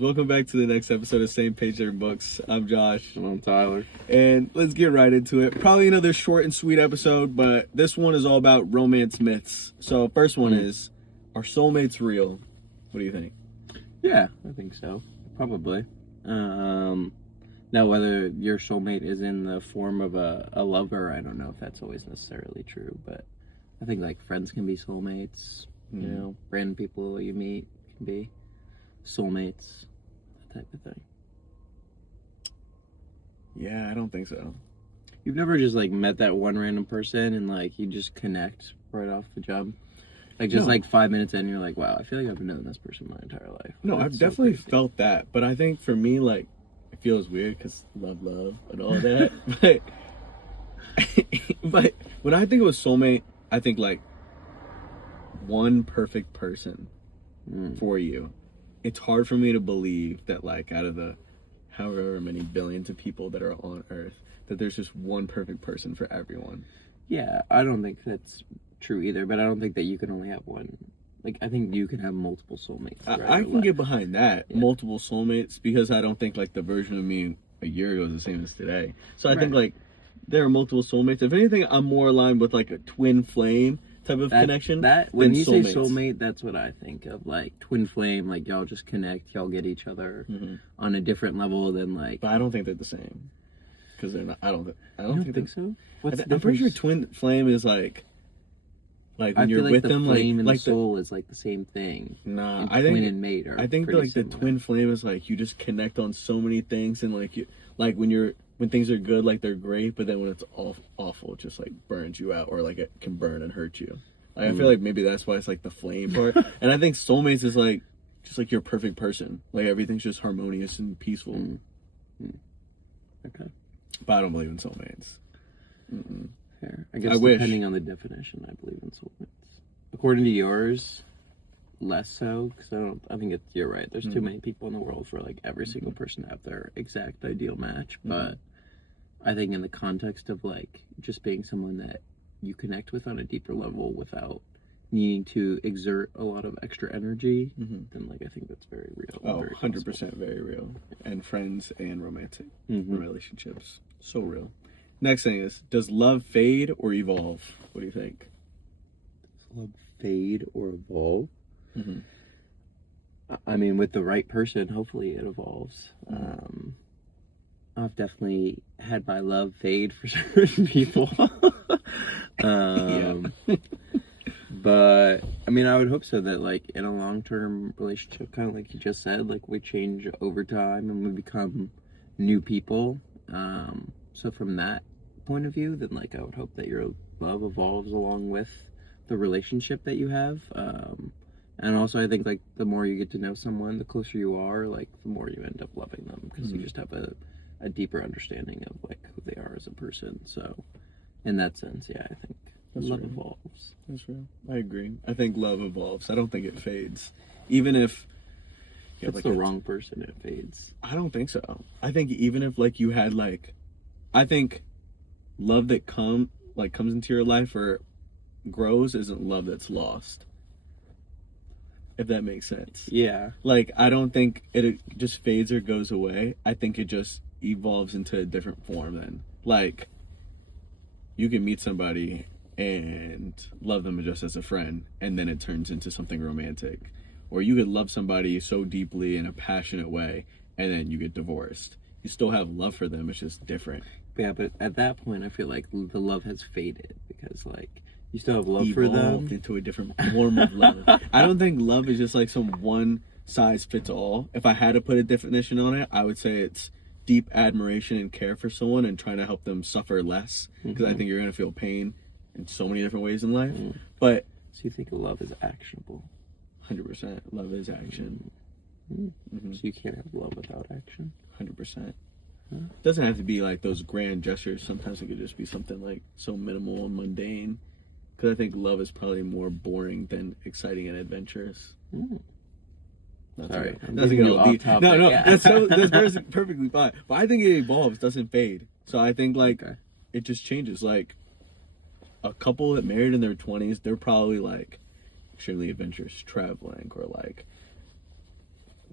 Welcome back to the next episode of Same Page Every Books. I'm Josh. And I'm Tyler. And let's get right into it. Probably another short and sweet episode, but this one is all about romance myths. So first one is, are soulmates real? What do you think? Yeah, I think so. Probably. Now, whether your soulmate is in the form of a lover, I don't know if that's always necessarily true, but I think like friends can be soulmates, you know, random people you meet can be soulmates, that type of thing. Yeah, I don't think so. You've never just like met that one random person and like you just connect right off the jump? Like just like 5 minutes in, you're like, wow, I feel like I've known this person my entire life. No, I've definitely felt that, but I think for me, like, it feels weird because love and all that. but when I think of a soulmate, I think like one perfect person for you. It's hard for me to believe that like out of the however many billions of people that are on Earth, that there's just one perfect person for everyone. Yeah, I don't think that's true either, but I don't think that you can only have one. Like, I think you can have multiple soulmates. I can get behind that, multiple soulmates, because I don't think like the version of me a year ago is the same as today. So I think like there are multiple soulmates. If anything, I'm more aligned with like a twin flame type of connection. That when you say soulmate, that's what I think of. Like twin flame, like y'all just connect, y'all get each other on a different level than like. But I don't think they're the same, because they're not. I don't think so. I'm pretty sure twin flame is like when you're with them, flame and like the soul is like the same thing. Nah, I think twin and mate are. I think like similar. The twin flame is like you just connect on so many things, and like you like when things are good, like they're great, but then when it's awful, it just like burns you out, or like it can burn and hurt you. Like, I feel like maybe that's why it's like the flame part. And I think soulmates is like just like your perfect person. Like everything's just harmonious and peaceful. Okay. But I don't believe in soulmates. Fair. I guess depending on the definition, I believe in soulmates. According to yours, less so, because I think you're right. There's too many people in the world for like every single person to have their exact ideal match. But I think in the context of like just being someone that you connect with on a deeper level without needing to exert a lot of extra energy, then like I think that's very real. Oh, very 100% very real. And friends and romantic relationships. So real. Next thing is, does love fade or evolve? What do you think? Does love fade or evolve? I mean, with the right person, hopefully it evolves. I've definitely had my love fade for certain people. But I mean, I would hope so that like in a long-term relationship, kind of like you just said, like we change over time and we become new people. So from that point of view, then like I would hope that your love evolves along with the relationship that you have. And also I think like the more you get to know someone, the closer you are, like the more you end up loving them, because you just have a deeper understanding of like who they are as a person. So in that sense, yeah, I think love evolves. That's real. I agree. I think love evolves. I don't think it fades. Even if it's like the wrong person, it fades. I don't think so. I think even if like you had like, I think love that comes into your life or grows isn't love that's lost. If that makes sense. Yeah. Like, I don't think it just fades or goes away. I think it just evolves into a different form then. Like, you can meet somebody and love them just as a friend, and then it turns into something romantic. Or you could love somebody so deeply in a passionate way, and then you get divorced. You still have love for them, it's just different. Yeah, but at that point, I feel like the love has faded, because like you still have love Evolved for them into a different form of love. I don't think love is just like some one size fits all. If I had to put a definition on it, I would say it's deep admiration and care for someone and trying to help them suffer less, because I think you're going to feel pain in so many different ways in life. But so you think love is actionable? 100%. Love is action. So you can't have love without action? 100%. It doesn't have to be like those grand gestures. Sometimes it could just be something like so minimal and mundane. Because I think love is probably more boring than exciting and adventurous. Sorry, that's a good off topic. No, yeah. that's perfectly fine. But I think it evolves, doesn't fade. So I think like it just changes. Like a couple that married in their 20s, they're probably like extremely adventurous, traveling, or like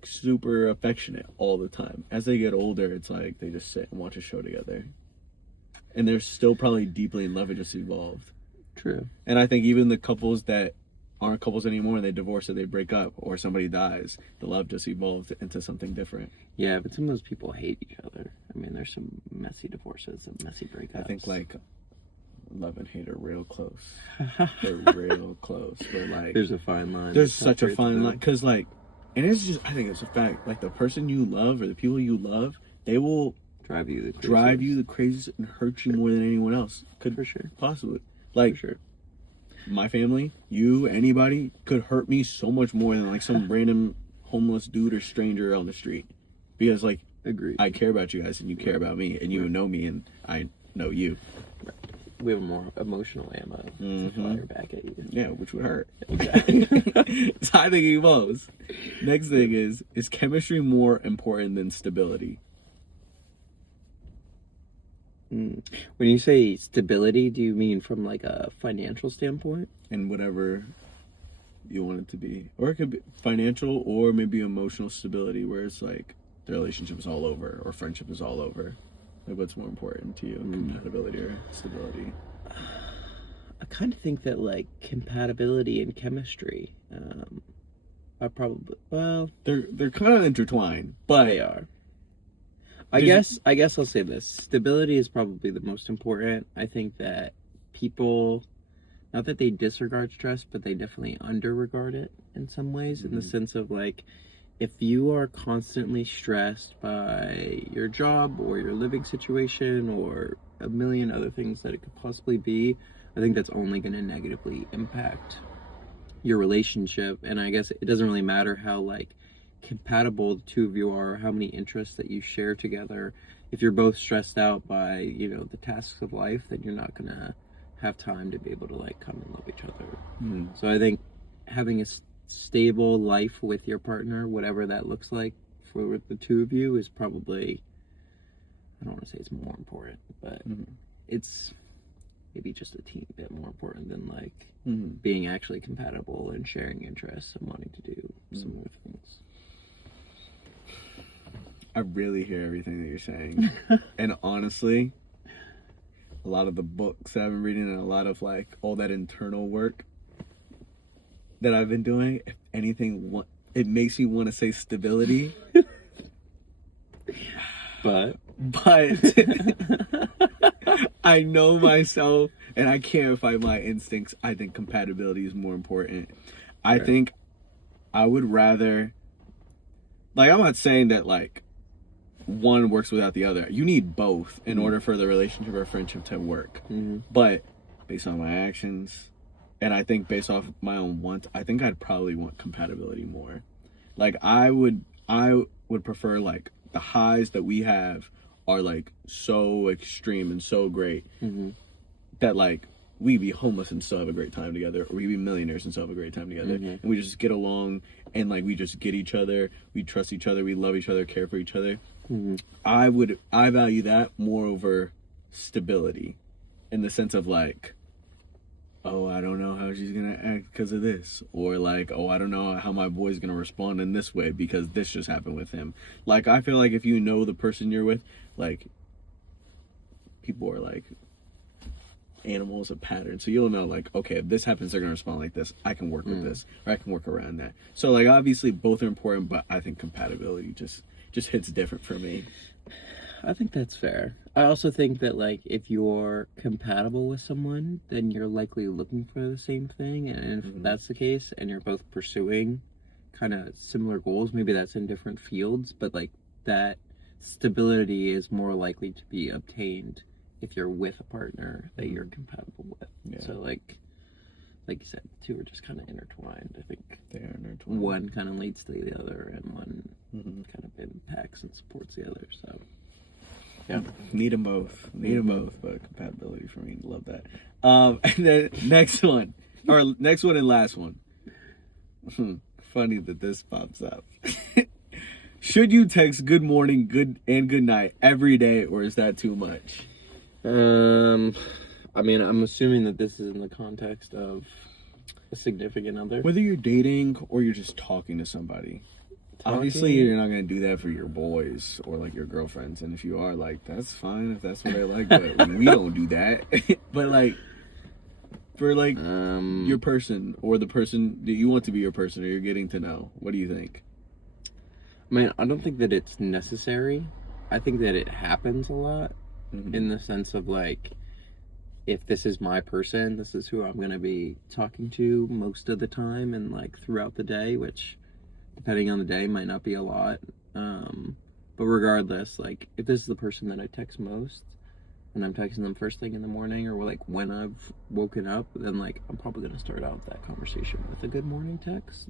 super affectionate all the time. As they get older, it's like they just sit and watch a show together. And they're still probably deeply in love. It just evolved. True. And I think even the couples that aren't couples anymore, they divorce or they break up or somebody dies, the love just evolved into something different. Yeah, but some of those people hate each other. I mean, there's some messy divorces and messy breakups. I think like love and hate are real close. They're real close. But like, there's a fine line. there's such a fine line. Because like, and it's just, I think it's a fact. Like the person you love or the people you love, they will drive you the craziest and hurt you more than anyone else could. For sure. Possibly. Like, for sure. My family, you, anybody could hurt me so much more than like some random homeless dude or stranger on the street. Because like, agreed. I care about you guys and you care about me and you know me and I know you. Right. We have more emotional ammo to fire back at you. Yeah, which would hurt. Exactly. So I think it evolves. Next thing is chemistry more important than stability? When you say stability, do you mean from like a financial standpoint? And whatever you want it to be. Or it could be financial or maybe emotional stability where it's like the relationship is all over or friendship is all over. Like what's more important to you, compatibility or stability? I kind of think that like compatibility and chemistry are probably, well, they're kind of intertwined, but they are. I guess I'll say this. Stability is probably the most important. I think that people, not that they disregard stress, but they definitely underregard it in some ways, in the sense of like, if you are constantly stressed by your job or your living situation or a million other things that it could possibly be, I think that's only going to negatively impact your relationship. And I guess it doesn't really matter how like compatible the two of you are, how many interests that you share together. If you're both stressed out by, you know, the tasks of life, then you're not gonna have time to be able to like come and love each other. So I think having a stable life with your partner, whatever that looks like for the two of you, is probably, I don't want to say it's more important, but it's maybe just a teeny bit more important than like being actually compatible and sharing interests and wanting to do similar things. I really hear everything that you're saying. And honestly, a lot of the books that I've been reading and a lot of like all that internal work that I've been doing, if anything, it makes me want to say stability. But I know myself and I can't fight my instincts. I think compatibility is more important. I think I would rather, like, I'm not saying that like one works without the other. You need both in order for the relationship or friendship to work. But based on my actions, and I think based off my own wants, I think I'd probably want compatibility more. Like I would prefer like the highs that we have are like so extreme and so great that like we be homeless and still have a great time together, or we be millionaires and still have a great time together, and we just get along and like we just get each other, we trust each other, we love each other, care for each other. I value that more over stability, in the sense of like, oh, I don't know how she's gonna act because of this, or like, oh, I don't know how my boy's gonna respond in this way because this just happened with him. Like I feel like if you know the person you're with, like people are like animals of patterns, so you'll know like, okay, if this happens they're gonna respond like this, I can work with this, or I can work around that. So like obviously both are important, but I think compatibility just hits different for me. I think that's fair. I also think that like if you're compatible with someone, then you're likely looking for the same thing, and if that's the case and you're both pursuing kind of similar goals, maybe that's in different fields, but like that stability is more likely to be obtained if you're with a partner that you're compatible with. So like you said, the two are just kind of intertwined. I think they are intertwined. One kind of leads to the other, and one kind of impacts and supports the other. So yeah, need them both. But compatibility for me, love that. And then next one and last one. Funny that this pops up. Should you text good morning, good night every day, or is that too much? I mean, I'm assuming that this is in the context of a significant other. Whether you're dating or you're just talking to somebody. Obviously, you're not gonna do that for your boys or like your girlfriends, and if you are, like, that's fine if that's what I like, but we don't do that. But like, for like your person or the person that you want to be your person or you're getting to know, what do you think? I mean, I don't think that it's necessary. I think that it happens a lot in the sense of like, if this is my person, this is who I'm going to be talking to most of the time and like throughout the day, which depending on the day might not be a lot. But regardless, like if this is the person that I text most and I'm texting them first thing in the morning or like when I've woken up, then like I'm probably going to start out that conversation with a good morning text.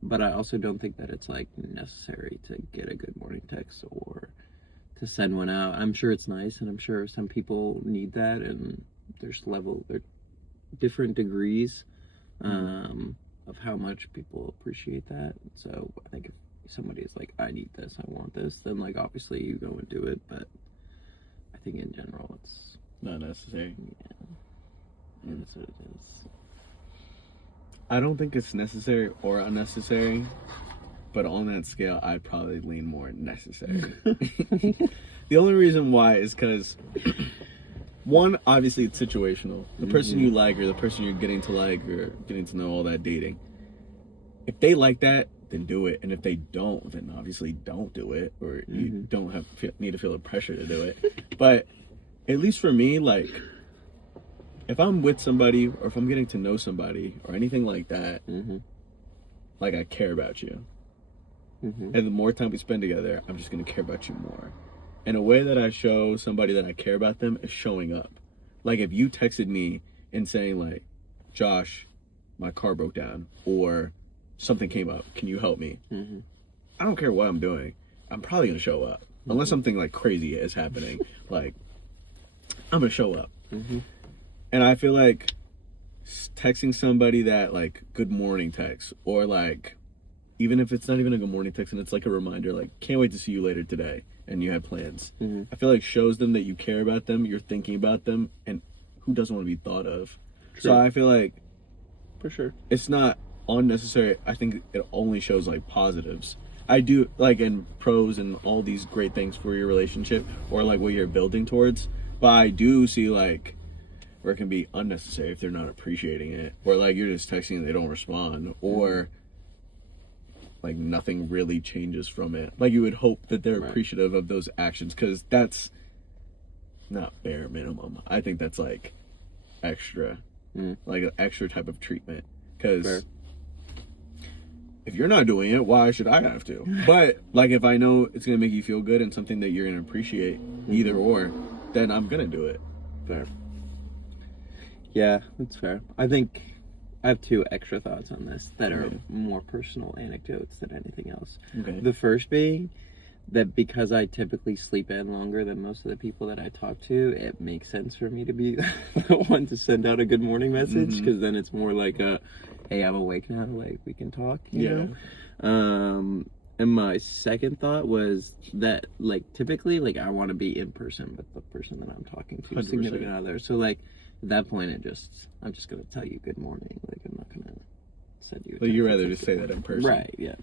But I also don't think that it's like necessary to get a good morning text or to send one out. I'm sure it's nice, and I'm sure some people need that, and there's different degrees of how much people appreciate that. So I think if somebody is like, I need this, I want this, then like obviously you go and do it. But I think in general it's not necessary. Yeah, that's what it is. I don't think it's necessary or unnecessary, but on that scale, I'd probably lean more necessary. The only reason why is because, one, obviously it's situational. The person you like or the person you're getting to like or getting to know, all that dating. If they like that, then do it. And if they don't, then obviously don't do it. Or you don't need to feel the pressure to do it. But at least for me, like, if I'm with somebody or if I'm getting to know somebody or anything like that, like I care about you. And the more time we spend together, I'm just going to care about you more. And a way that I show somebody that I care about them is showing up. Like if you texted me and saying like, Josh, my car broke down or something came up, can you help me? I don't care what I'm doing. I'm probably going to show up. Unless something like crazy is happening. Like, I'm going to show up. And I feel like texting somebody that like good morning text or like, even if it's not even a good morning text and it's like a reminder, like, can't wait to see you later today, and you had plans. I feel like shows them that you care about them, you're thinking about them, and who doesn't want to be thought of? True. So I feel like, for sure, it's not unnecessary. I think it only shows like positives. I do like in pros and all these great things for your relationship or like what you're building towards, but I do see like where it can be unnecessary if they're not appreciating it, or like you're just texting and they don't respond, or like nothing really changes from it. Like you would hope that they're appreciative of those actions, because that's not bare minimum. I think that's like extra, like an extra type of treatment. Because if you're not doing it, why should I have to? But like if I know it's gonna make you feel good and something that you're gonna appreciate, either or, then I'm gonna do it. Fair. Yeah, that's fair. I think I have two extra thoughts on this that are more personal anecdotes than anything else. The first being that because I typically sleep in longer than most of the people that I talk to, it makes sense for me to be the one to send out a good morning message, because then it's more like a, hey, I'm awake now, like we can talk, you know? And my second thought was that like typically like I want to be in person with the person that I'm talking to, 100%. significant other. So like at that point, I'm just gonna tell you good morning. Like I'm not gonna send you. But you'd rather just say that in person, right? Yeah.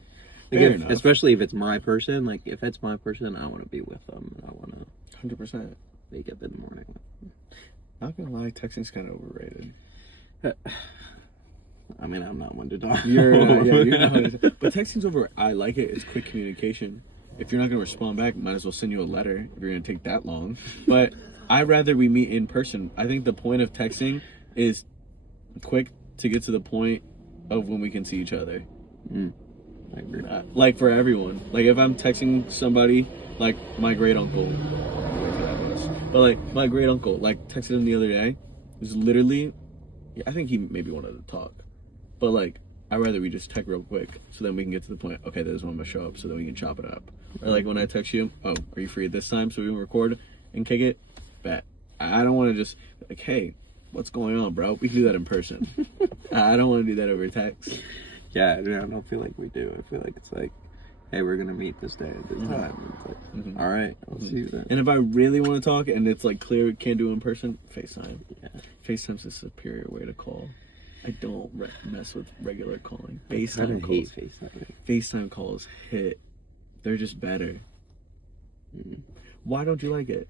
Fair enough. Especially if it's my person. Like if it's my person, I want to be with them. And I want to 100% wake up in the morning with them. Not gonna lie, texting's kind of overrated. I mean, I'm not one to talk. You're not. But texting's over. I like it. It's quick communication. If you're not gonna respond back, might as well send you a letter if you're gonna take that long. But I'd rather we meet in person. I think the point of texting is quick to get to the point of when we can see each other. I agree. Like for everyone. Like if I'm texting somebody, like my great uncle, but like my great uncle, like texted him the other day. It was literally, I think he maybe wanted to talk, but like I'd rather we just text real quick so then we can get to the point. Okay, this is when I'm gonna show up, so then we can chop it up. Or like when I text you, oh, are you free at this time so we can record and kick it? Bet. I don't want to just like, hey, what's going on, bro? We can do that in person. I don't want to do that over text. Yeah, I don't feel like we do. I feel like it's like, hey, we're gonna meet this day at this time. And it's like, all right, I'll see you then. And if I really want to talk and it's like clear we can't do it in person, FaceTime. Yeah, FaceTime's a superior way to call. I don't mess with regular calling. I kind FaceTime of calls. hate FaceTime. FaceTime calls hit. They're just better. Why don't you like it?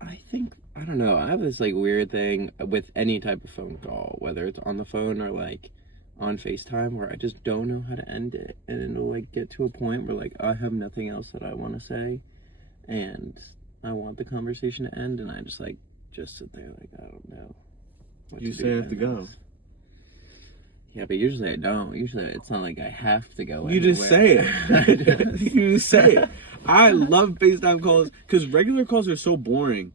I think, I don't know, I have this like weird thing with any type of phone call, whether it's on the phone or like on FaceTime, where I just don't know how to end it, and it'll like get to a point where like I have nothing else that I want to say, and I want the conversation to end, and I just sit there like I don't know what You to say do I have to go. Yeah, but usually I don't. Usually it's not like I have to go You just say it. You just say it. I love FaceTime calls because regular calls are so boring.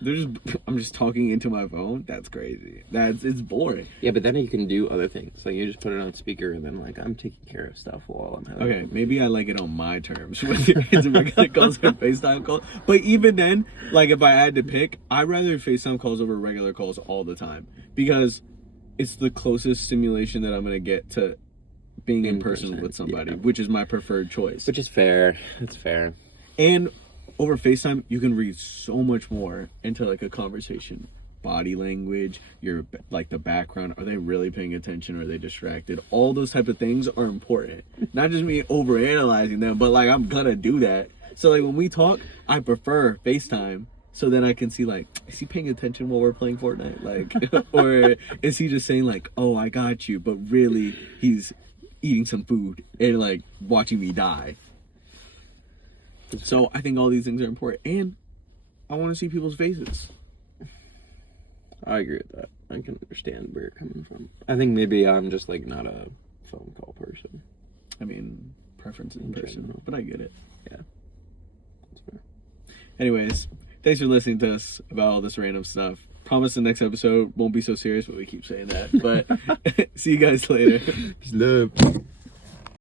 They're just, I'm just talking into my phone. That's crazy. It's boring. Yeah, but then you can do other things. Like you just put it on speaker, and then like I'm taking care of stuff while I'm having. Okay, maybe I like it on my terms with it's regular calls or FaceTime calls. But even then, like if I had to pick, I'd rather FaceTime calls over regular calls all the time because it's the closest stimulation that I'm gonna get to being in person with somebody, which is my preferred choice. Which is fair. It's fair. And over FaceTime, you can read so much more into like a conversation. Body language, your like the background. Are they really paying attention? Or are they distracted? All those type of things are important. Not just me overanalyzing them, but like I'm gonna do that. So like when we talk, I prefer FaceTime. So then I can see like, is he paying attention while we're playing Fortnite? Like, or is he just saying like, oh, I got you, but really he's eating some food and like watching me die. So I think all these things are important, and I want to see people's faces. I agree with that. I can understand where you're coming from. I think maybe I'm just like not a phone call person. I mean, preference in person, general. but I get it. Yeah. That's fair. Anyways, thanks for listening to us about all this random stuff. Promise the next episode won't be so serious, but we keep saying that. But see you guys later. Peace, love.